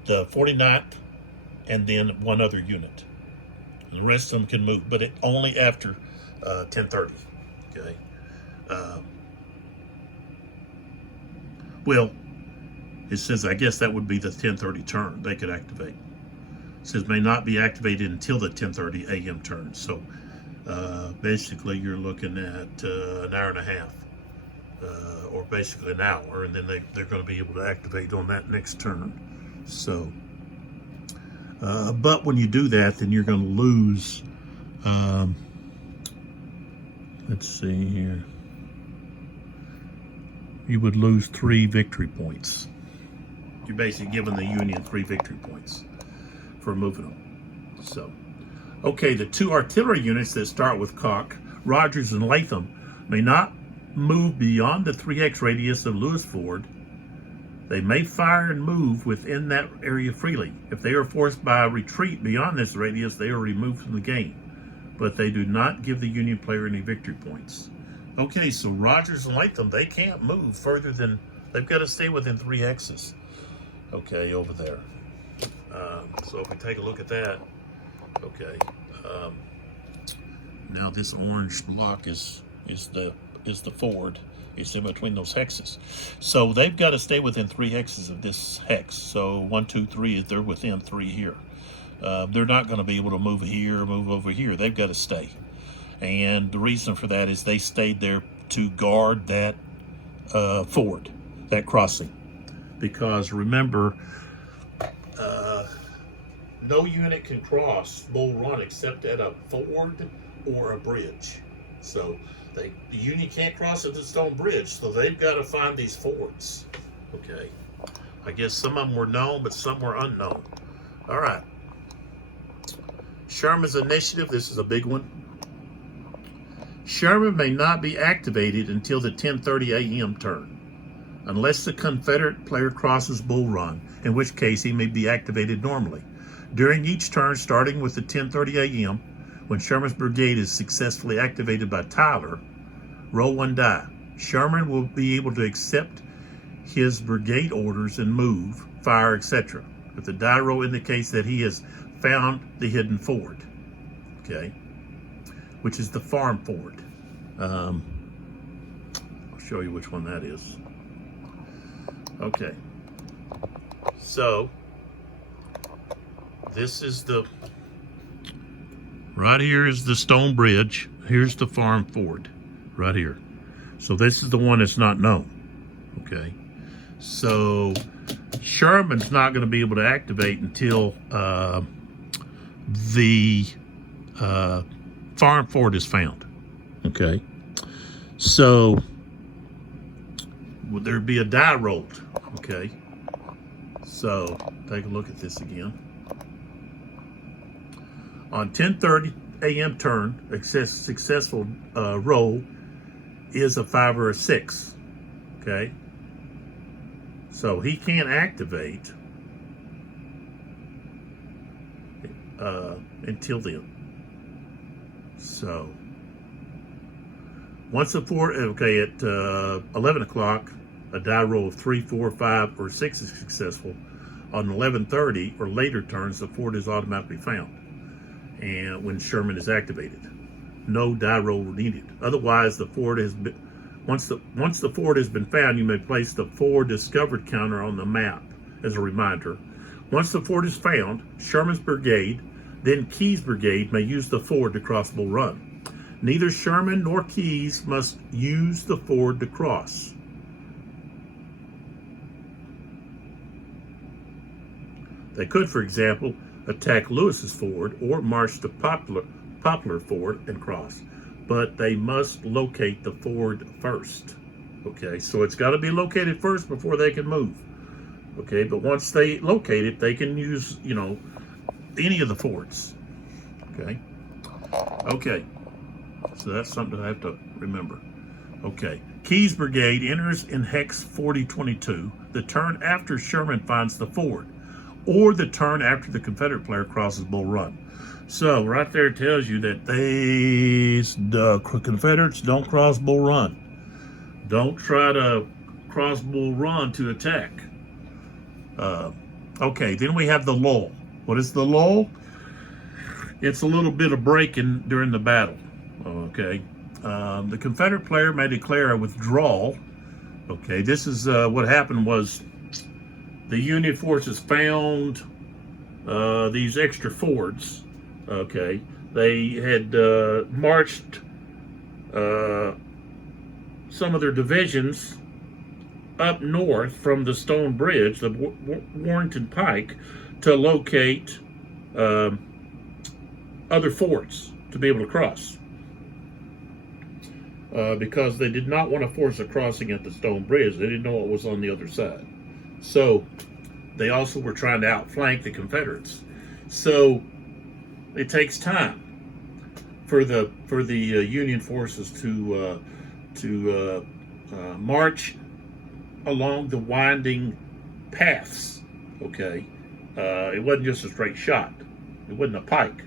The 49th and then 1 other unit. The rest of them can move, but only after 10:30. Okay. Well, it says, I guess that would be the 10:30 turn they could activate. It says may not be activated until the 10:30 a.m. turn. So basically you're looking at an hour and a half, or basically an hour, and then they're going to be able to activate on that next turn. So, but when you do that, then you're going to lose, let's see here, you would lose 3 victory points. You're basically giving the Union 3 victory points for moving them. So, okay, the 2 artillery units that start with Cox, Rogers, and Latham may not move beyond the 3x radius of Lewis Ford. They may fire and move within that area freely. If they are forced by a retreat beyond this radius, they are removed from the game, but they do not give the Union player any victory points. Okay, so Rogers and Latham, they can't move further than, they've got to stay within 3 hexes. Okay, over there. So if we take a look at that, okay. Now this orange block is the ford. It's in between those hexes. So they've got to stay within 3 hexes of this hex. So 1, 2, 3, they're within 3 here. They're not going to be able to move here, move over here. They've got to stay. And the reason for that is they stayed there to guard that ford, that crossing. Because remember, no unit can cross Bull Run except at a ford or a bridge. So the Union can't cross at the Stone Bridge, so they've got to find these fords. Okay. I guess some of them were known, but some were unknown. All right. Sherman's initiative, this is a big one. Sherman may not be activated until the 10:30 a.m. turn, unless the Confederate player crosses Bull Run, in which case he may be activated normally. During each turn, starting with the 10:30 a.m., when Sherman's brigade is successfully activated by Tyler, roll one die. Sherman will be able to accept his brigade orders and move, fire, etc. If the die roll indicates that he has found the hidden ford, okay, which is the farm ford. I'll show you which one that is. Okay, so this is right here is the Stone Bridge. Here's the farm ford, right here. So this is the one that's not known, okay? So Sherman's not going to be able to activate until the farm ford is found, okay? So would there be a die rolled, okay? So take a look at this again. On 10:30 a.m. turn, successful roll is a 5 or a 6, okay? So he can't activate until then. So once the ford, okay, at 11 o'clock, a die roll of 3, 4, 5, or 6 is successful. On 11:30 or later turns, the ford is automatically found, and when Sherman is activated, no die roll needed. Otherwise, the ford has been. Once the ford has been found, you may place the ford discovered counter on the map as a reminder. Once the ford is found, Sherman's brigade, then Keyes' brigade, may use the ford to cross Bull Run. Neither Sherman nor Keyes must use the ford to cross. They could, for example, attack Lewis's ford or march to Poplar Ford and cross, but they must locate the ford first. Okay, so it's got to be located first before they can move. Okay, but once they locate it, they can use, any of the fords. Okay, so that's something I have to remember. Okay, Keyes' brigade enters in hex 4022, the turn after Sherman finds the ford, or the turn after the Confederate player crosses Bull Run. So right there it tells you that the Confederates don't cross Bull Run. Don't try to cross Bull Run to attack. Okay, then we have the lull. What is the lull? It's a little bit of breaking during the battle. Okay, the Confederate player may declare a withdrawal. Okay, this is what happened was the Union forces found these extra fords. Okay, they had marched some of their divisions up north from the Stone Bridge, the Warrenton Pike, to locate other forts to be able to cross. Because they did not want to force a crossing at the Stone Bridge. They didn't know what was on the other side. So they also were trying to outflank the Confederates. So it takes time for the Union forces to march along the winding paths. Okay, it wasn't just a straight shot. It wasn't a pike.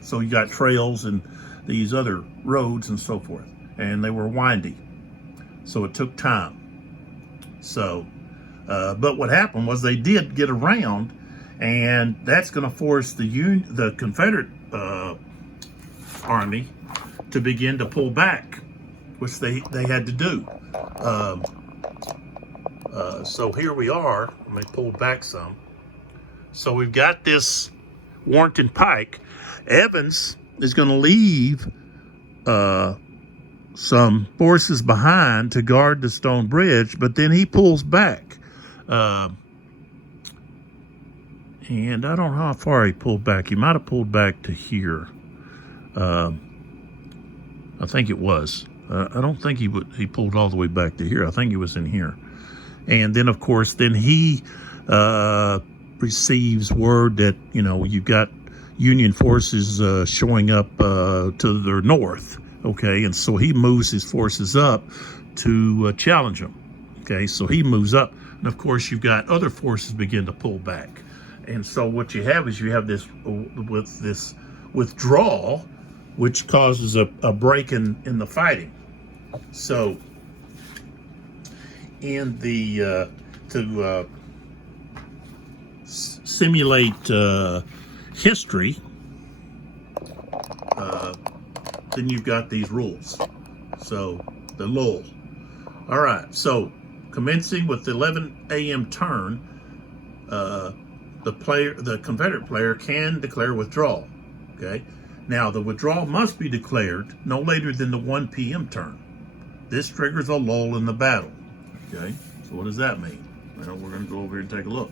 So you got trails and these other roads and so forth, and they were windy, so it took time. So, but what happened was they did get around, and that's going to force the Confederate army to begin to pull back, which they had to do. So here we are. Let me pull back some. So we've got this Warrenton Pike. Evans is going to leave some forces behind to guard the Stone Bridge, but then he pulls back. And I don't know how far he pulled back. He might have pulled back to here. I think it was. I don't think he pulled all the way back to here. I think he was in here. And then, of course, then he receives word that, you've got Union forces showing up to the north. Okay, and so he moves his forces up to challenge them. Okay, so he moves up. And, of course, you've got other forces begin to pull back. And so what you have is this withdrawal, which causes a break in the fighting. So in the to simulate history, then you've got these rules. So the lull. All right. So commencing with the 11 a.m. turn, the Confederate player can declare withdrawal. Okay. Now the withdrawal must be declared no later than the 1 p.m. turn. This triggers a lull in the battle. Okay. So what does that mean? Well, we're going to go over here and take a look.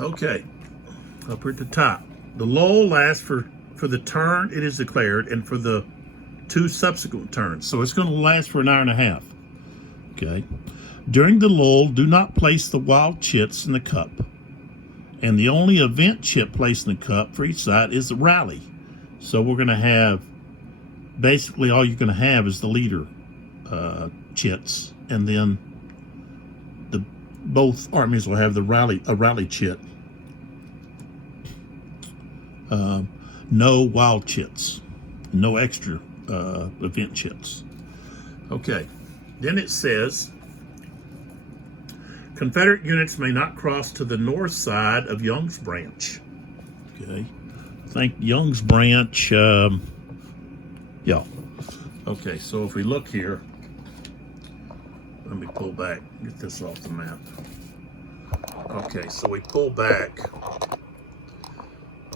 Okay. Up here at the top, the lull lasts for the turn it is declared and for the 2 subsequent turns. So it's going to last for an hour and a half. Okay. During the lull, do not place the wild chits in the cup. And the only event chit placed in the cup for each side is the rally. So we're going to have, basically all you're going to have is the leader chits, and then both armies will have a rally chit. No wild chits, no extra event chits. Okay, then it says, Confederate units may not cross to the north side of Young's Branch. Okay, I think Young's Branch, yeah. Okay, so if we look here, let me pull back, get this off the map. Okay, so we pull back.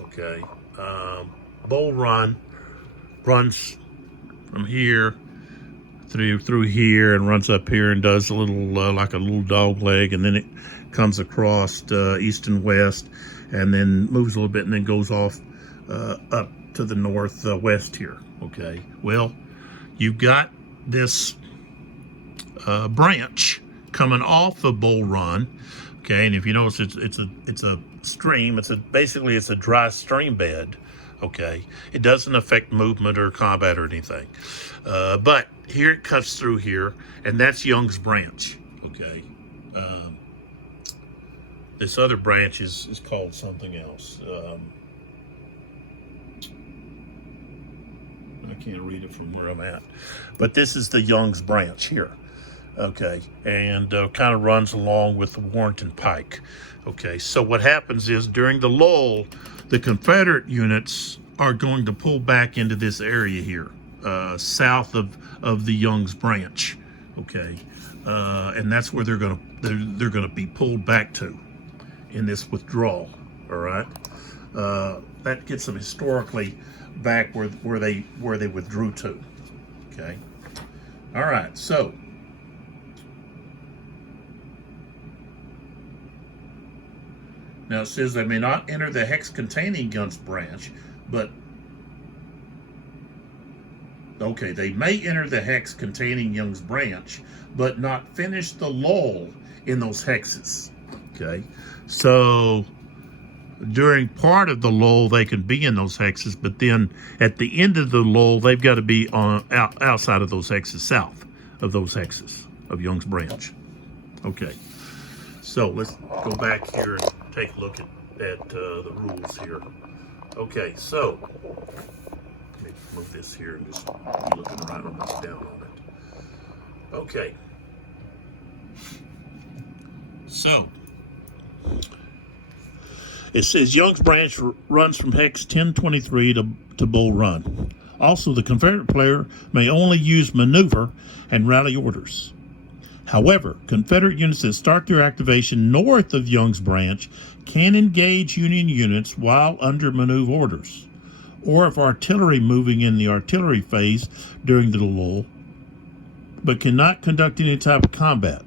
Okay, Bull Run runs from here through here and runs up here and does a little like a little dog leg, and then it comes across east and west, and then moves a little bit, and then goes off up to the northwest here. Okay, well, you've got this branch coming off of Bull Run. Okay, and if you notice, it's a stream. Basically it's a dry stream bed. Okay, it doesn't affect movement or combat or anything. But here it cuts through here, and that's Young's Branch. Okay, this other branch is called something else. I can't read it from where I'm at, but this is the Young's Branch here. Okay, and kind of runs along with the Warrenton Pike. Okay, so what happens is during the lull, the Confederate units are going to pull back into this area here, south of the Young's Branch. Okay, and that's where they're gonna be pulled back to in this withdrawal. All right, that gets them historically back where they withdrew to. Okay, all right, so. Now it says they may not enter the hex containing Young's Branch, but okay, they may enter the hex containing Young's Branch, but not finish the lull in those hexes. Okay, so during part of the lull they can be in those hexes, but then at the end of the lull they've got to be outside of those hexes, south of those hexes of Young's Branch. Okay, so let's go back here and take a look at the rules here. Okay, so let me move this here and just be looking right on this, down on it. Okay, so it says Young's Branch runs from hex 1023 to Bull Run. Also, the Confederate player may only use maneuver and rally orders. However, Confederate units that start their activation north of Young's Branch can engage Union units while under maneuver orders, or if artillery moving in the artillery phase during the lull, but cannot conduct any type of combat.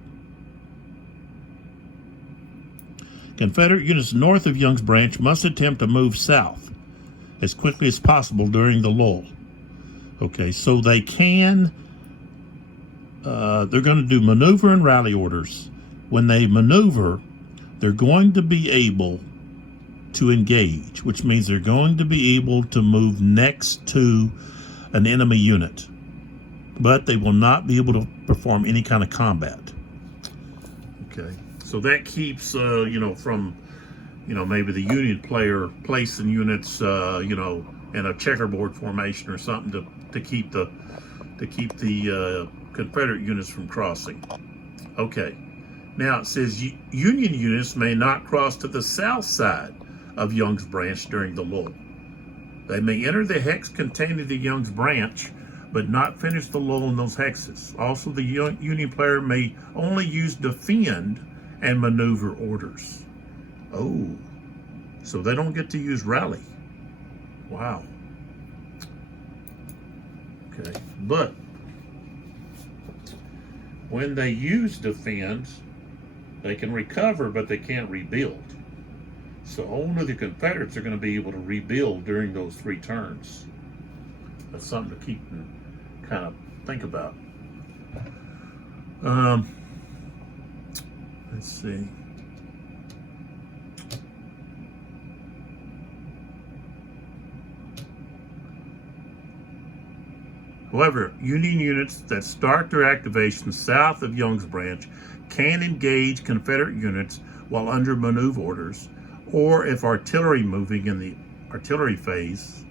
Confederate units north of Young's Branch must attempt to move south as quickly as possible during the lull. Okay, so they can, they're going to do maneuver and rally orders. When they maneuver, they're going to be able to engage, which means they're going to be able to move next to an enemy unit, but they will not be able to perform any kind of combat. Okay, so that keeps, from, maybe the Union player placing units, in a checkerboard formation or something to keep the Confederate units from crossing. Okay, now it says Union units may not cross to the south side of Young's Branch during the lull. They may enter the hex containing the Young's Branch, but not finish the lull in those hexes. Also, the Union player may only use defend and maneuver orders. Oh, so they don't get to use rally. Wow. Okay, but when they use defend, they can recover, but they can't rebuild. So only the Confederates are going to be able to rebuild during those 3 turns. That's something to keep and kind of think about. Let's see. However, Union units that start their activation south of Young's Branch can engage Confederate units while under maneuver orders, or if artillery moving in the artillery phase,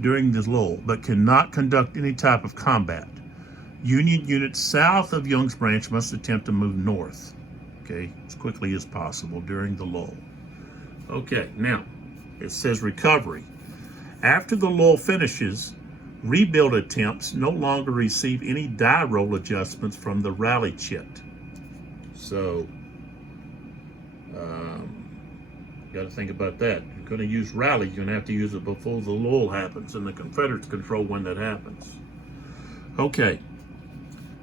during this lull, but cannot conduct any type of combat. Union units south of Young's Branch must attempt to move north, okay, as quickly as possible during the lull. Okay, now it says recovery. After the lull finishes, rebuild attempts no longer receive any die roll adjustments from the rally chit. So, got to think about that. You're going to use rally, you're going to have to use it before the lull happens, and the Confederates control when that happens. Okay,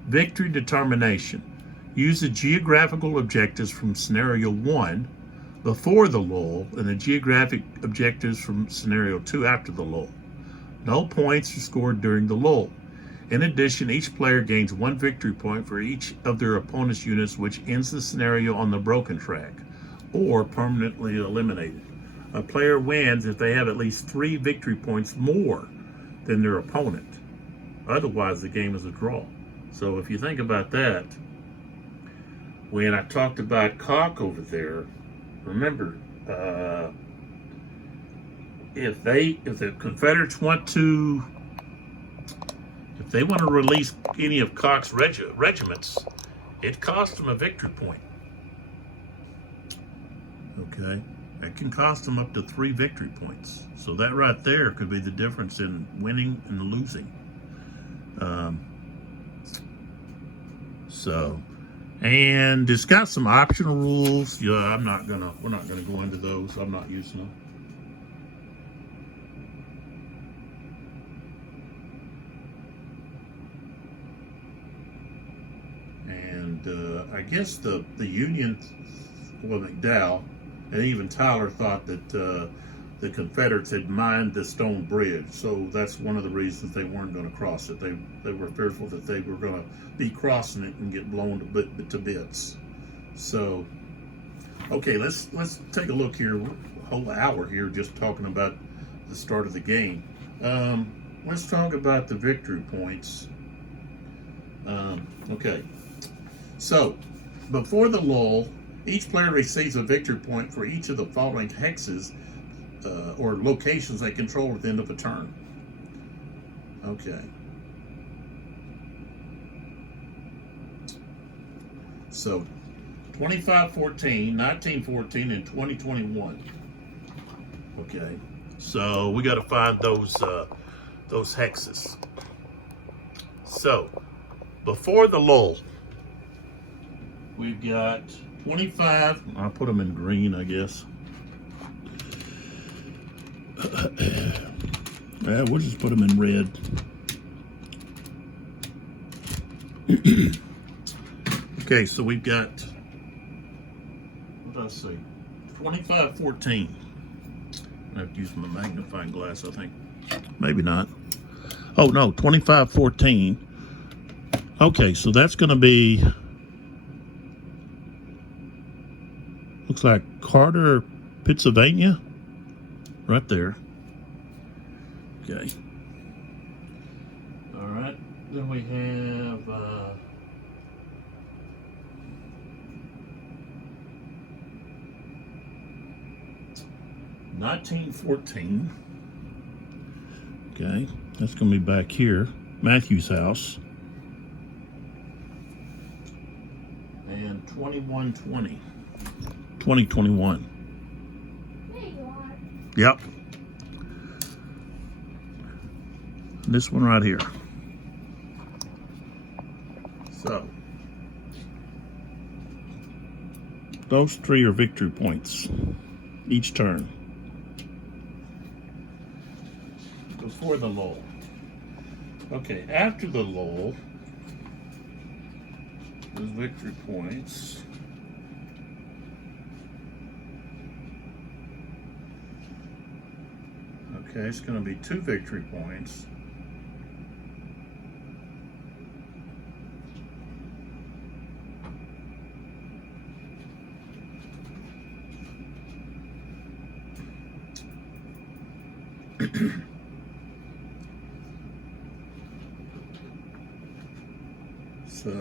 victory determination. Use the geographical objectives from scenario 1 before the lull and the geographic objectives from scenario 2 after the lull. No points are scored during the lull. In addition, each player gains 1 victory point for each of their opponent's units, which ends the scenario on the broken track or permanently eliminated. A player wins if they have at least 3 victory points more than their opponent. Otherwise, the game is a draw. So if you think about that, when I talked about Koch over there, remember, if the Confederates want to release any of Koch's regiments, it costs them a victory point. Okay, that can cost them up to 3 victory points. So that right there could be the difference in winning and losing. And it's got some optional rules. Yeah, we're not gonna go into those. I'm not using them. And I guess the Union, well, McDowell and even Tyler thought that the Confederates had mined the stone bridge, so that's one of the reasons they weren't going to cross it. They were fearful that they were going to be crossing it and get blown to bits. So, okay, let's take a look here. A whole hour here just talking about the start of the game. Let's talk about the victory points. Okay, so before the lull, each player receives a victory point for each of the following hexes or locations they control at the end of a turn. Okay. So 2514, 1914, and 2021. Okay. So we got to find those hexes. So before the lull, we've got 25. I'll put them in green, I guess. We'll just put them in red. Okay, so we've got, what did I say? 2514. I have to use my magnifying glass, I think. Maybe not. Oh, no, 25-14. Okay, so that's going to be, looks like Carter, Pennsylvania. Right there. Okay. All right. Then we have 1914. Okay, that's going to be back here. Matthew's house. And 2120. 2021. There you are. Yep. This one right here. So, those three are victory points each turn. Before the lull. Okay, after the lull, there's victory points. Okay, it's going to be 2 victory points. So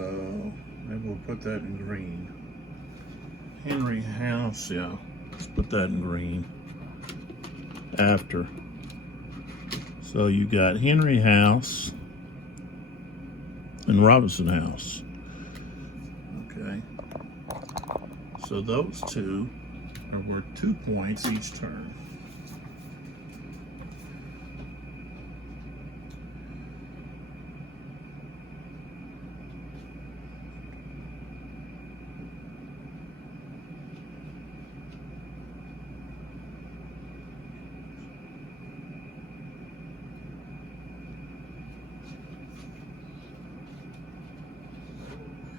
maybe we'll put that in green. Henry House, yeah. Let's put that in green. After. So you got Henry House and Robinson House. Okay. So those two are worth 2 points each turn.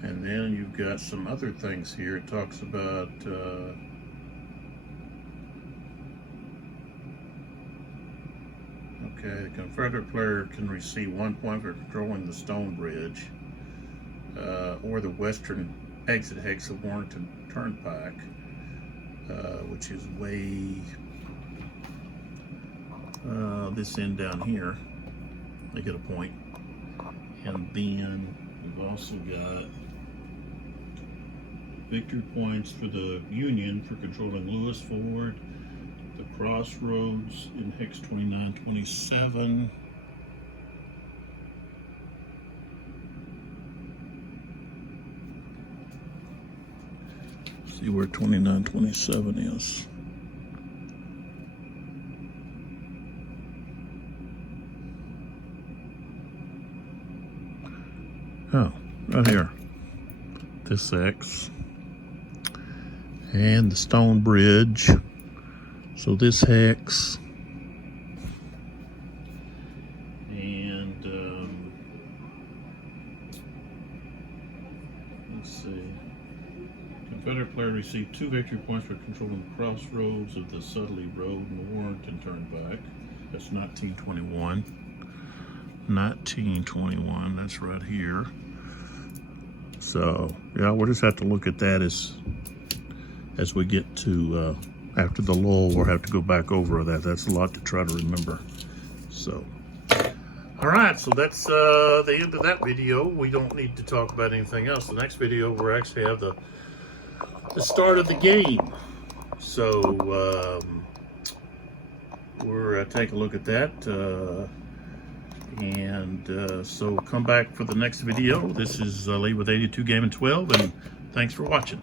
And then you've got some other things here. It talks about okay, the Confederate player can receive 1 point for controlling the stone bridge or the western exit hex of Warrenton Turnpike, which is way this end down here. They get a point. And then we've also got victory points for the Union for controlling Lewis Ford, the Crossroads in Hex 2927. See where 2927 is. Oh, right here. This X. And the stone bridge. So this hex. And let's see. Confederate player received 2 victory points for controlling the crossroads of the Sudley Road and the Warrenton Turnpike. That's 1921. 1921, that's right here. So yeah, we'll just have to look at that as we get to after the lull. We'll have to go back over that. That's a lot to try to remember. So all right, so that's the end of that video. We don't need to talk about anything else. The next video we'll actually have the start of the game. So we're take a look at that. So come back for the next video. This is Lee with 82 Gaming 12, and thanks for watching.